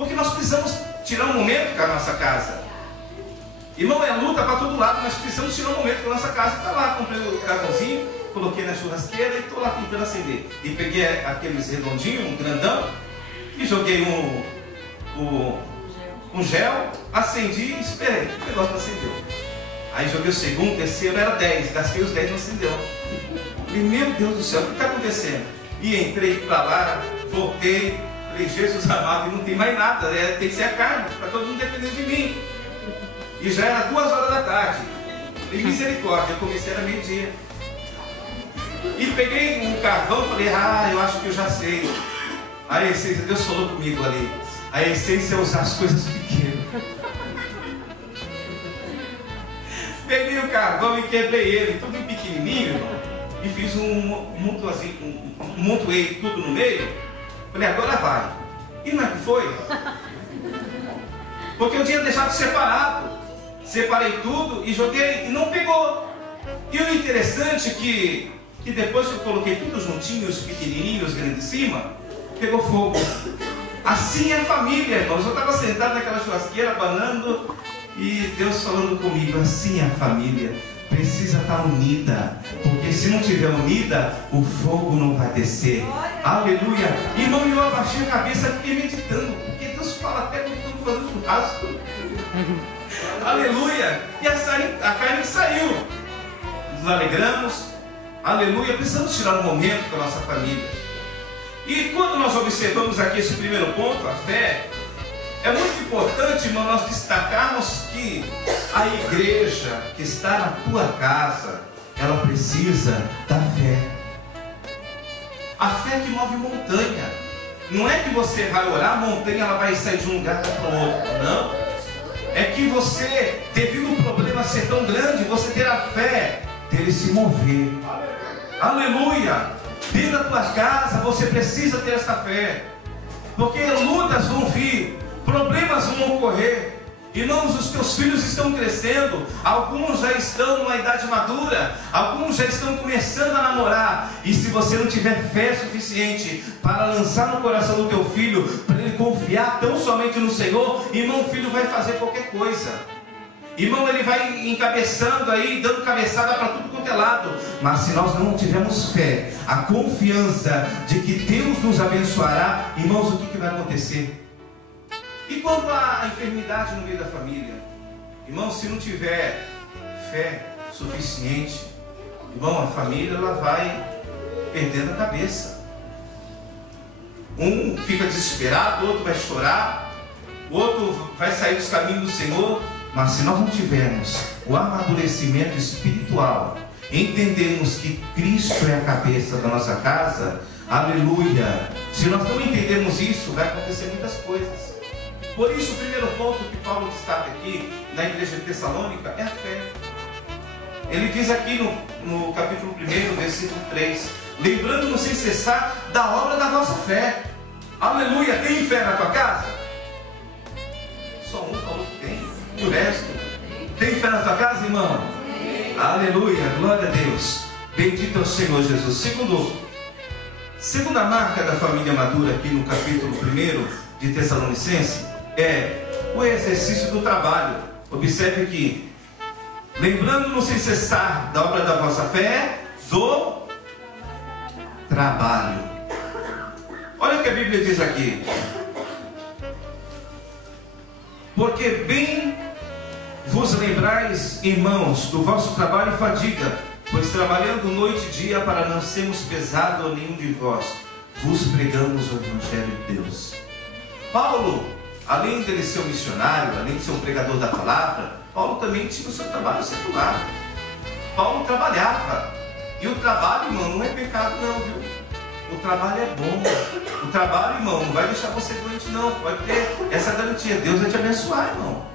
Porque nós precisamos tirar um momento com a nossa casa. Irmão, é luta para todo lado, mas precisamos tirar um momento com a nossa casa. Está lá, comprei o carvãozinho, coloquei na churrasqueira e estou lá tentando acender. E peguei aqueles redondinhos, um grandão, e joguei um gel, acendi e esperei. O negócio não acendeu. Aí joguei o segundo, terceiro, era 10. Gastei os 10 e não acendeu. E meu Deus do céu, o que está acontecendo? E entrei para lá, voltei, falei, Jesus amado, e não tem mais nada, tem que ser a carne, para todo mundo depender de mim. E já era 2 horas da tarde. E misericórdia, eu comecei era meio-dia. E peguei um carvão e falei, eu acho que eu já sei. A essência, Deus falou comigo ali. A essência é usar as coisas pequenas. Peguei o carvão e quebrei ele, tudo pequenininho, irmão, e fiz montoei tudo no meio. Falei, agora vai. E não é que foi? Porque eu tinha deixado separado. Separei tudo e joguei e não pegou. E o interessante é que depois que eu coloquei tudo juntinho, os pequenininhos, grandes em cima, pegou fogo. Assim é a família, irmãos. Eu estava sentado naquela churrasqueira, abanando, e Deus falando comigo, assim é a família. Precisa estar unida, porque se não estiver unida, o fogo não vai descer. Aleluia. Irmão, eu abaixei a cabeça e fiquei meditando, porque Deus fala até quando estou fazendo churrasco. Aleluia. E a carne saiu. Nos alegramos. Aleluia. Precisamos tirar um momento com a nossa família. E quando nós observamos aqui esse primeiro ponto, a fé, é muito importante, irmão, nós destacarmos que a igreja que está na tua casa, ela precisa da fé. A fé que move montanha. Não é que você vai orar, a montanha ela vai sair de um lugar para o outro, não. É que você, devido ao problema ser tão grande, você ter a fé dele se mover. Aleluia. Dentro da tua casa você precisa ter essa fé, porque lutas vão vir, problemas vão ocorrer. Irmãos, os teus filhos estão crescendo, alguns já estão numa idade madura, alguns já estão começando a namorar, e se você não tiver fé suficiente para lançar no coração do teu filho, para ele confiar tão somente no Senhor, irmão, o filho vai fazer qualquer coisa. Irmão, ele vai encabeçando aí, dando cabeçada para tudo quanto é lado. Mas se nós não tivermos fé, a confiança de que Deus nos abençoará, irmãos, o que vai acontecer? E quanto à enfermidade no meio da família? Irmão, se não tiver fé suficiente, irmão, a família ela vai perdendo a cabeça. Um fica desesperado, o outro vai chorar, o outro vai sair dos caminhos do Senhor. Mas se nós não tivermos o amadurecimento espiritual, entendemos que Cristo é a cabeça da nossa casa, aleluia, se nós não entendermos isso, vai acontecer muitas coisas. Por isso o primeiro ponto que Paulo destaca aqui na igreja de Tessalônica é a fé. Ele diz aqui no capítulo 1, versículo 3, lembrando-nos sem cessar da obra da vossa fé. Aleluia. Tem fé na tua casa? Só um falou que tem. E o resto? Tem fé na tua casa, irmão? Aleluia, glória a Deus. Bendito é o Senhor Jesus. Segunda marca da família madura aqui no capítulo 1 de Tessalonicenses é o exercício do trabalho. Observe aqui, lembrando-nos sem cessar da obra da vossa fé, do trabalho. Olha o que a Bíblia diz aqui. Porque bem vos lembrais, irmãos, do vosso trabalho e fadiga, pois trabalhando noite e dia para não sermos pesados a nenhum de vós, vos pregamos o Evangelho de Deus. Paulo, além de ele ser um missionário, além de ser um pregador da palavra, Paulo também tinha o seu trabalho secular. Paulo trabalhava. E o trabalho, irmão, não é pecado não, viu? O trabalho é bom. O trabalho, irmão, não vai deixar você doente não. Pode ter essa garantia. Deus vai te abençoar, irmão.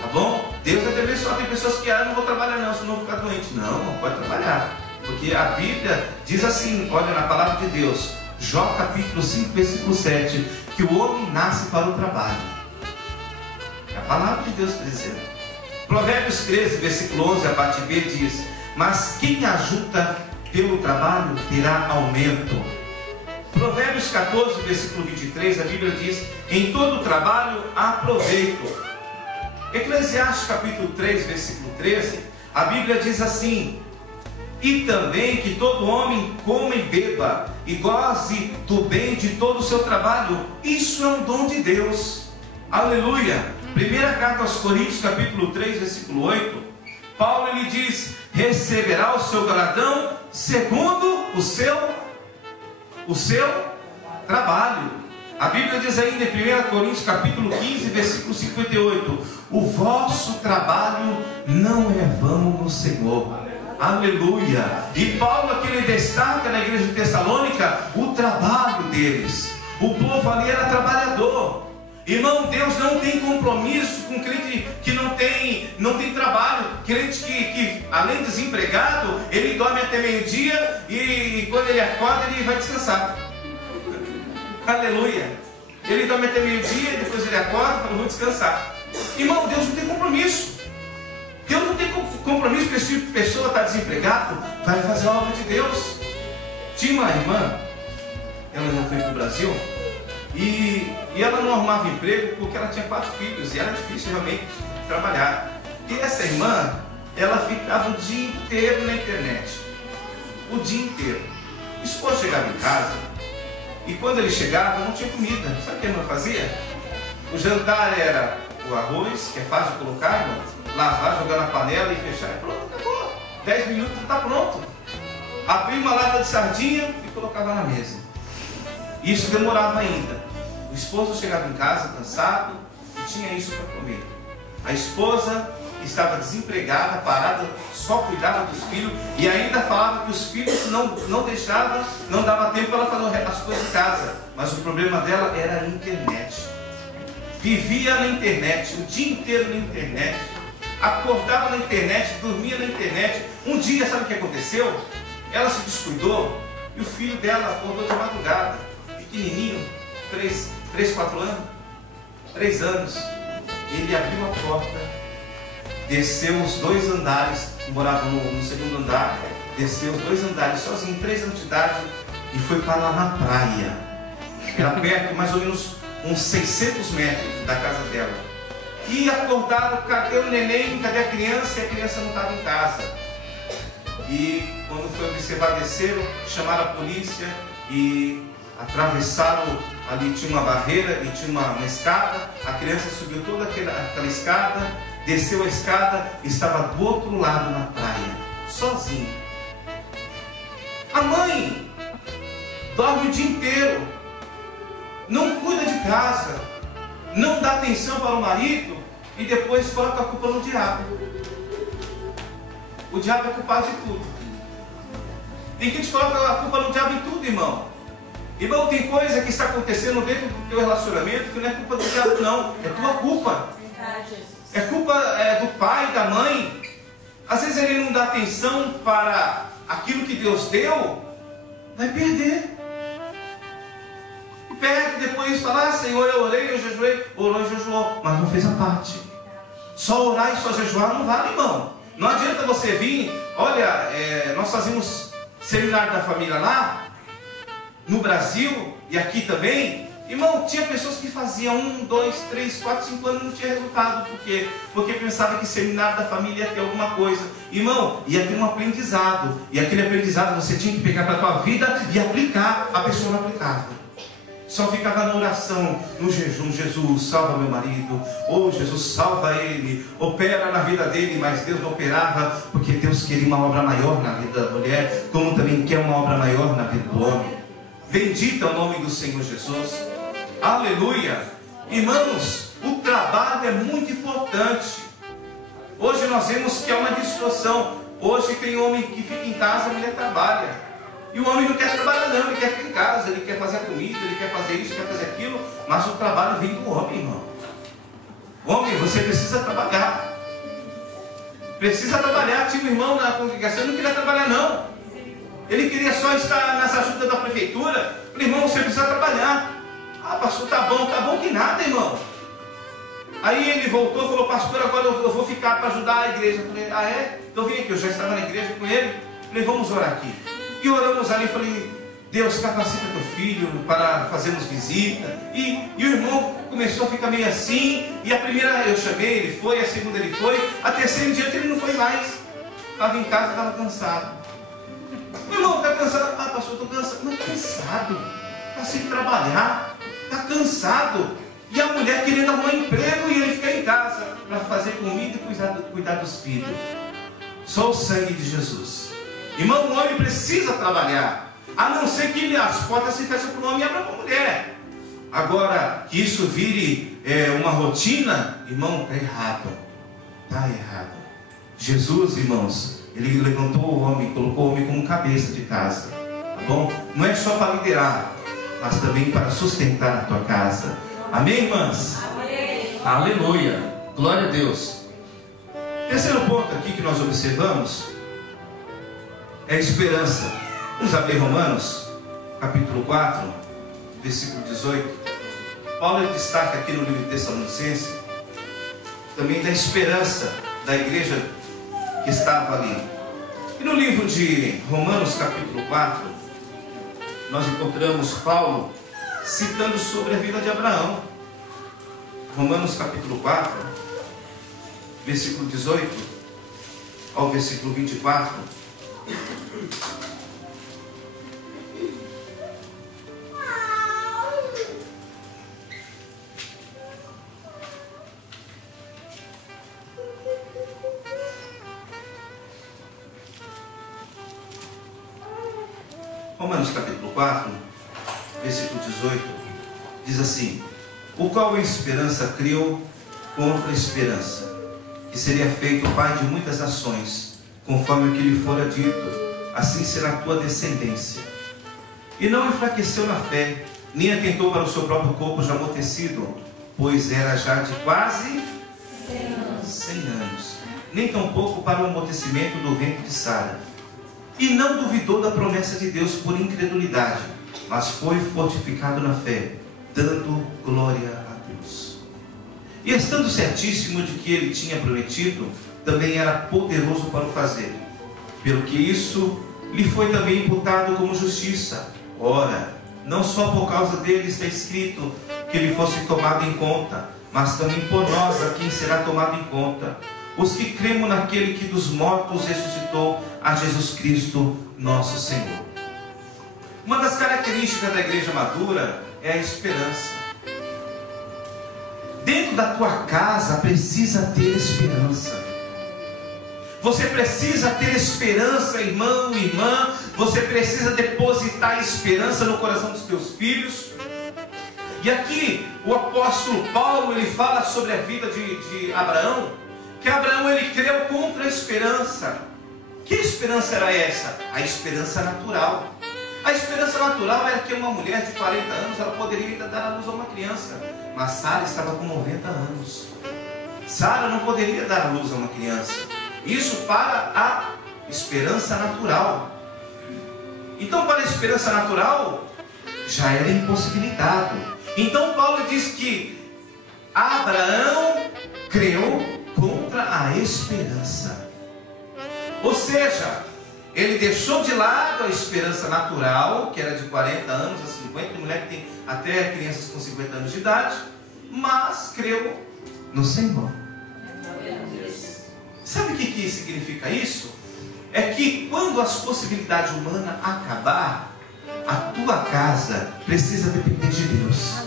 Tá bom? Deus vai te abençoar. Tem pessoas que não vou trabalhar não, senão vou ficar doente. Não, não pode trabalhar. Porque a Bíblia diz assim, olha na palavra de Deus, Jó capítulo 5, versículo 7, que o homem nasce para o trabalho. É a palavra de Deus está dizendo. Provérbios 13, versículo 11, a parte B diz, mas quem ajuda pelo trabalho terá aumento. Provérbios 14, versículo 23, a Bíblia diz: em todo trabalho há proveito. Eclesiastes capítulo 3, versículo 13, a Bíblia diz assim: e também que todo homem coma e beba e goze do bem de todo o seu trabalho. Isso é um dom de Deus. Aleluia. Primeira carta aos Coríntios capítulo 3, versículo 8, Paulo ele diz: receberá o seu galardão segundo o seu trabalho. A Bíblia diz ainda em 1 Coríntios capítulo 15, versículo 58, o vosso trabalho não é vão no Senhor. Aleluia. E Paulo aqui ele destaca na igreja de Tessalônica o trabalho deles. O povo ali era trabalhador. Irmão, Deus não tem compromisso com crente que não tem trabalho. Crente que além de desempregado, ele dorme até meio-dia e quando ele acorda ele vai descansar. Aleluia. Ele dorme até meio-dia e depois ele acorda e fala: vou descansar. Irmão, Deus não tem compromisso. Deus não tem compromisso com esse tipo de pessoa. Está desempregado, vai fazer a obra de Deus. Tinha uma irmã, ela não foi para o Brasil, e ela não arrumava emprego porque ela tinha 4 filhos e era difícil realmente trabalhar. E essa irmã, ela ficava o dia inteiro na internet, o dia inteiro. O esposo chegava em casa e quando ele chegava não tinha comida. Sabe o que a irmã fazia? O jantar era o arroz, que é fácil de colocar, irmão, lavar, jogar na panela e fechar, e pronto, acabou. 10 minutos está pronto. Abria uma lata de sardinha e colocava na mesa. Isso demorava ainda. O esposo chegava em casa cansado e tinha isso para comer. A esposa estava desempregada, parada, só cuidava dos filhos e ainda falava que os filhos não deixavam, não dava tempo para ela fazer as coisas de casa. Mas o problema dela era a internet. Vivia na internet, o dia inteiro na internet, acordava na internet, dormia na internet. Um dia, sabe o que aconteceu? Ela se descuidou e o filho dela acordou de madrugada, pequenininho, 3, 4 anos, 3 anos. Ele abriu a porta, desceu os 2 andares, morava no segundo andar, desceu os 2 andares sozinho, 3 anos de idade, e foi para lá na praia. Era perto, mais ou menos uns 600 metros da casa dela. E acordaram: cadê o neném, cadê a criança? E a criança não estava em casa. E quando foi observar, desceram, chamaram a polícia e atravessaram, ali tinha uma barreira e tinha uma escada. A criança subiu toda aquela escada, desceu a escada e estava do outro lado na praia, sozinho. A mãe dorme o dia inteiro, não cuida de casa, não dá atenção para o marido e depois coloca a culpa no diabo. O diabo é culpado de tudo. Tem que te colocar a culpa no diabo em tudo, irmão. Irmão, tem coisa que está acontecendo dentro do teu relacionamento que não é culpa do diabo, não. É tua culpa. É culpa do pai, da mãe. Às vezes ele não dá atenção para aquilo que Deus deu, vai perder. Perde, depois fala: Senhor, eu orei, eu jejuei, orou e jejuou, mas não fez a parte. Só orar e só jejuar não vale, irmão. Não adianta você vir. Olha, nós fazemos seminário da família lá no Brasil e aqui também. Irmão, tinha pessoas que faziam 1, 2, 3, 4, 5 anos e não tinha resultado. Por quê? Porque pensava que seminário da família ia ter alguma coisa. Irmão, ia ter um aprendizado. E aquele aprendizado você tinha que pegar para a tua vida e aplicar. A pessoa não aplicava. Só ficava na oração, no jejum: Jesus, salva meu marido. Oh, Jesus, salva ele. Opera na vida dele. Mas Deus não operava, porque Deus queria uma obra maior na vida da mulher, como também quer uma obra maior na vida do homem. Bendito é o nome do Senhor Jesus. Aleluia. Irmãos, o trabalho é muito importante. Hoje nós vemos que é uma distorção. Hoje tem homem que fica em casa, a mulher trabalha. E o homem não quer trabalhar não, ele quer ficar em casa, ele quer fazer comida, ele quer fazer isso, quer fazer aquilo. Mas o trabalho vem do homem, irmão. Homem, você precisa trabalhar. Precisa trabalhar. Tinha um irmão na congregação, ele não queria trabalhar não. Ele queria só estar nas ajudas da prefeitura. Eu falei: irmão, você precisa trabalhar. Ah, pastor, tá bom que nada, irmão. Aí ele voltou e falou: pastor, agora eu vou ficar para ajudar a igreja. Eu falei: ah, é? Então vem aqui, eu já estava na igreja com ele. Eu falei: vamos orar aqui. E oramos ali, falei: Deus capacita teu filho para fazermos visita. E o irmão começou a ficar meio assim. E a primeira eu chamei, ele foi. A segunda ele foi. A terceira diante ele não foi mais. Estava em casa, estava cansado. Meu irmão, está cansado? Ah, pastor, estou cansado. Não, cansado. Está sem trabalhar. Está cansado. E a mulher querendo arrumar emprego e ele ficar em casa para fazer comida e cuidar dos filhos. Só o sangue de Jesus. Irmão, o homem precisa trabalhar. A não ser que as portas se fecham para o homem e abram para a mulher. Agora, que isso vire uma rotina, irmão, está errado. Está errado. Jesus, irmãos, ele levantou o homem, colocou o homem como cabeça de casa. Tá bom? Não é só para liderar, mas também para sustentar a tua casa. Amém, irmãs? Amém. Aleluia. Glória a Deus. Terceiro ponto aqui que nós observamos é a esperança. Vamos abrir Romanos, capítulo 4, versículo 18. Paulo destaca aqui no livro de Tessalonicenses também da esperança da igreja que estava ali. E no livro de Romanos, capítulo 4, nós encontramos Paulo citando sobre a vida de Abraão. Romanos, capítulo 4, versículo 18 ao versículo 24. Romanos capítulo 4, versículo 18, diz assim: o qual em esperança criou contra a esperança, que seria feito pai de muitas nações, conforme o que lhe fora dito, assim será a tua descendência. E não enfraqueceu na fé, nem atentou para o seu próprio corpo já amortecido, pois era já de quase 100 anos, nem tampouco para o amortecimento do ventre de Sara. E não duvidou da promessa de Deus por incredulidade, mas foi fortificado na fé, dando glória a Deus. E estando certíssimo de que ele tinha prometido, também era poderoso para o fazer. Pelo que isso lhe foi também imputado como justiça. Ora, não só por causa dele está escrito que ele fosse tomado em conta, mas também por nós a quem será tomado em conta, os que cremos naquele que dos mortos ressuscitou, a Jesus Cristo, nosso Senhor. Uma das características da igreja madura é a esperança. Dentro da tua casa precisa ter esperança. Você precisa ter esperança, irmão, irmã. Você precisa depositar esperança no coração dos teus filhos. E aqui o apóstolo Paulo, ele fala sobre a vida de Abraão, que Abraão ele creu contra a esperança. Que esperança era essa? A esperança natural. A esperança natural era que uma mulher de 40 anos ela poderia ainda dar à luz a uma criança. Mas Sara estava com 90 anos. Sara não poderia dar à luz a uma criança. Isso para a esperança natural. Então, para a esperança natural, já era impossibilitado. Então, Paulo diz que Abraão creu contra a esperança. Ou seja, ele deixou de lado a esperança natural, que era de 40 anos a 50, tem mulher que tem até crianças com 50 anos de idade, mas creu no Senhor. Sabe o que significa isso? É que quando as possibilidades humanas acabar, a tua casa precisa depender de Deus.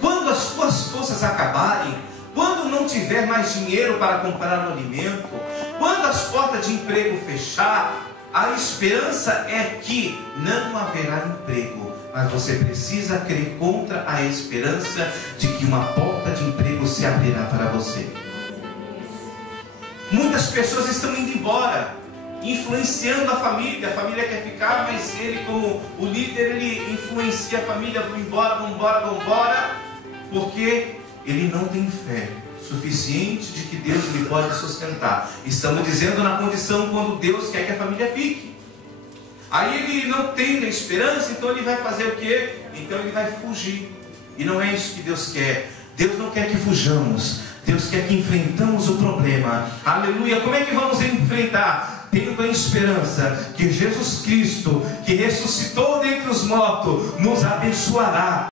Quando as tuas forças acabarem, quando não tiver mais dinheiro para comprar o alimento, quando as portas de emprego fechar, a esperança é que não haverá emprego. Mas você precisa crer contra a esperança de que uma porta de emprego se abrirá para você. Muitas pessoas estão indo embora, influenciando a família quer ficar, mas ele como o líder, ele influencia a família, vamos embora, porque ele não tem fé suficiente de que Deus lhe pode sustentar. Estamos dizendo na condição quando Deus quer que a família fique. Aí ele não tem esperança, então ele vai fazer o quê? Então ele vai fugir. E não é isso que Deus quer. Deus não quer que fujamos. Deus quer que enfrentamos o problema. Aleluia. Como é que vamos enfrentar? tendo a esperança que Jesus Cristo, que ressuscitou dentre os mortos, nos abençoará.